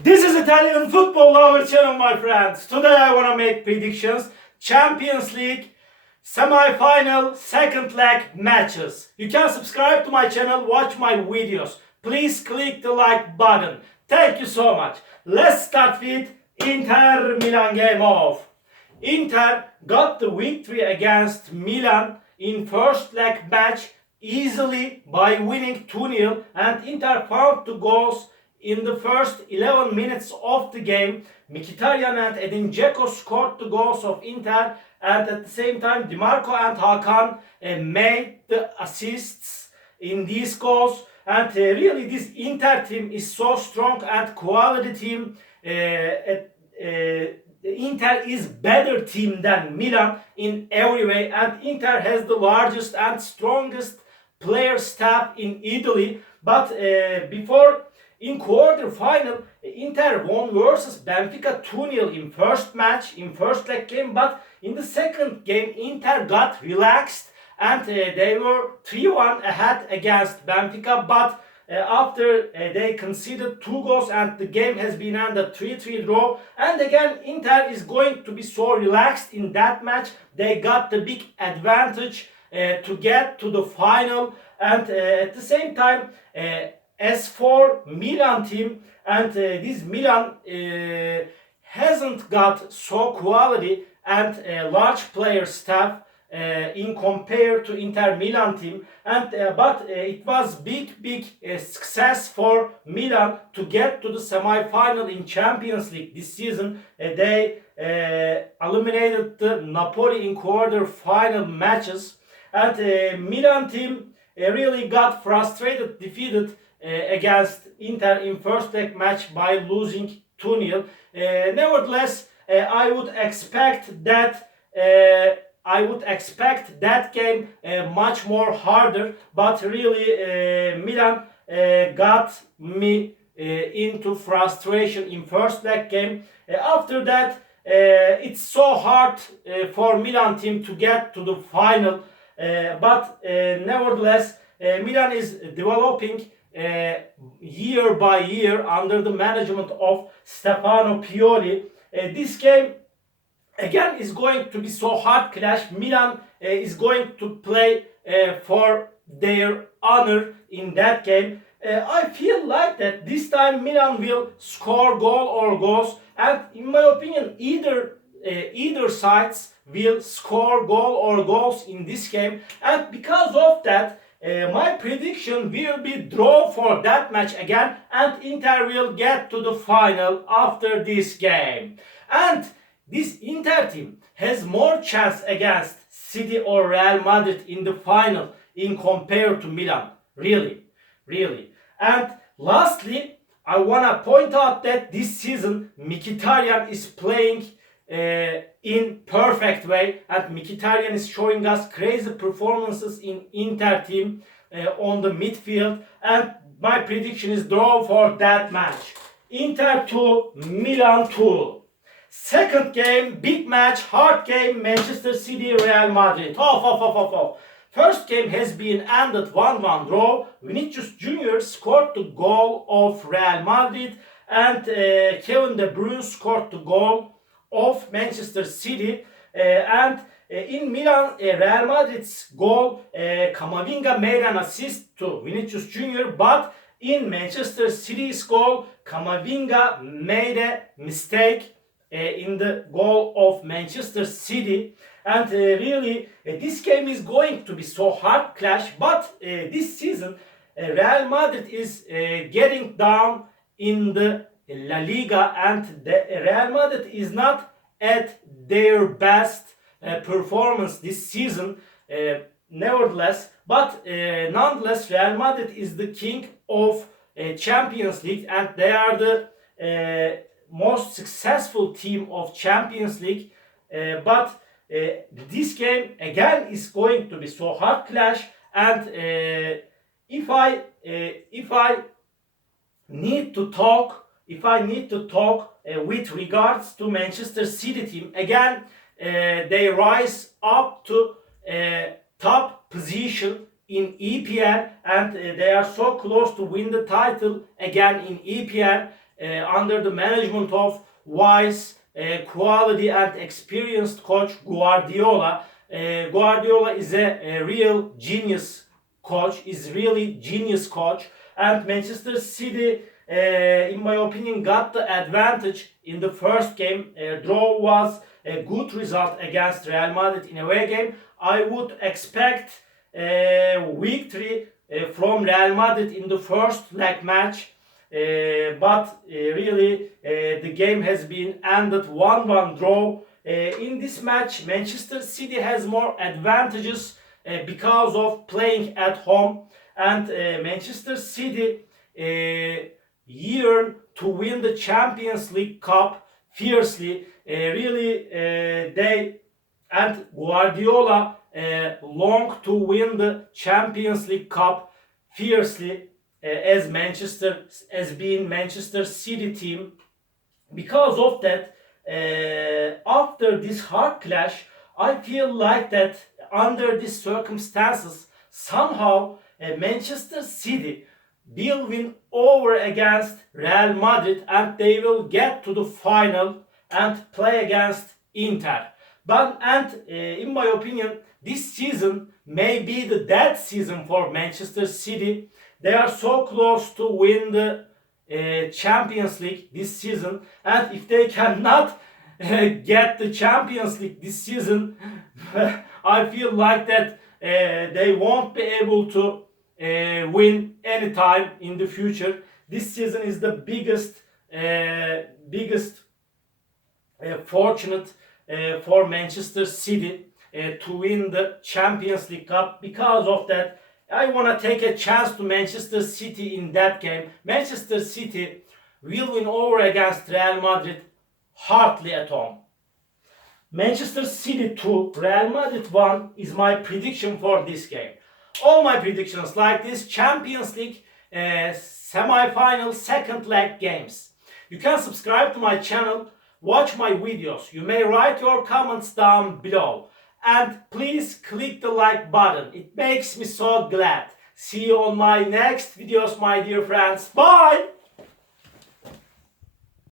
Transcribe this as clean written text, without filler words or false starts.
This is Italian football lover channel, my friends. Today I want to make predictions. Champions League semi-final second leg matches. You can subscribe to my channel, watch my videos. Please click the like button. Thank you so much. Let's start with Inter Milan game off. Inter got the victory against Milan in first leg match easily by winning 2-0, and Inter found the goals in the first 11 minutes of the game. Mkhitaryan and Edin Dzeko scored the goals of Inter, and at the same time Dimarco and Hakan made the assists in these goals. And really this Inter team is so strong and quality team. Inter is better team than Milan in every way, and Inter has the largest and strongest player staff in Italy. But before in quarter final, Inter won versus Benfica 2-0 in first match, in first leg game. But in the second game, Inter got relaxed and they were 3-1 ahead against Benfica. But after they conceded 2 goals and the game has been ended 3-3 draw. And again, Inter is going to be so relaxed in that match. They got the big advantage to get to the final. And at the same time, as for Milan team, and this Milan hasn't got so quality and large player staff in compare to Inter Milan team, and but it was big success for Milan to get to the semi-final in Champions League this season. They eliminated the Napoli in quarter final matches, and Milan team really got frustrated, defeated against Inter in first leg match by losing 2-0. Nevertheless, I would expect that game much more harder. But really, Milan got me into frustration in first leg game. After that, it's so hard for Milan team to get to the final. But nevertheless, Milan is developing year by year under the management of Stefano Pioli. This game again is going to be so hard clash. Milan is going to play for their honor in that game. I feel like that this time Milan will score goal or goals, and in my opinion either sides will score goal or goals in this game. And because of that, my prediction will be draw for that match again, and Inter will get to the final after this game. And this Inter team has more chance against City or Real Madrid in the final in compared to Milan. Really. And lastly, I wanna point out that this season Mkhitaryan is playing in perfect way, and Mkhitaryan is showing us crazy performances in Inter team on the midfield, and my prediction is draw for that match. Inter 2, Milan 2. Second game, big match, hard game, Manchester City, Real Madrid. First game has been ended 1-1 draw. Vinicius Jr. scored the goal of Real Madrid, and Kevin De Bruyne scored the goal of Manchester City. And in Milan, Real Madrid's goal, Camavinga made an assist to Vinicius Jr. But in Manchester City's goal, Camavinga made a mistake in the goal of Manchester City. And really, this game is going to be so hard clash. But this season, Real Madrid is getting down in the La Liga, and Real Madrid is not at their best performance this season. Nonetheless, Real Madrid is the king of Champions League, and they are the most successful team of Champions League. But this game again is going to be so hard clash, and if I need to talk with regards to Manchester City team, again they rise up to top position in EPL, and they are so close to win the title again in EPL. under the management of wise, quality and experienced coach Guardiola. Guardiola is a real genius coach, is really genius coach, and Manchester City, in my opinion, got the advantage in the first game. Draw was a good result against Real Madrid in away game. I would expect victory from Real Madrid in the first leg match. But really the game has been ended 1-1 draw. In this match, Manchester City has more advantages because of playing at home, and Manchester City yearn to win the Champions League Cup fiercely. They and Guardiola long to win the Champions League Cup fiercely as being Manchester City team. Because of that, after this hard clash, I feel like that under these circumstances, somehow Manchester City will win over against Real Madrid and they will get to the final and play against Inter. In my opinion, this season may be the dead season for Manchester City. They are so close to win the Champions League this season, and if they cannot get the Champions League this season, I feel like that they won't be able to win any time in the future. This season is the biggest fortunate for Manchester City to win the Champions League Cup. Because of that, I want to take a chance to Manchester City in that game. Manchester City will win over against Real Madrid hardly at home. Manchester City 2, Real Madrid 1 is my prediction for this game. All my predictions like this Champions League semi-final second leg games. You can subscribe to my channel, watch my videos. You may write your comments down below. And please click the like button. It makes me so glad. See you on my next videos, my dear friends. Bye!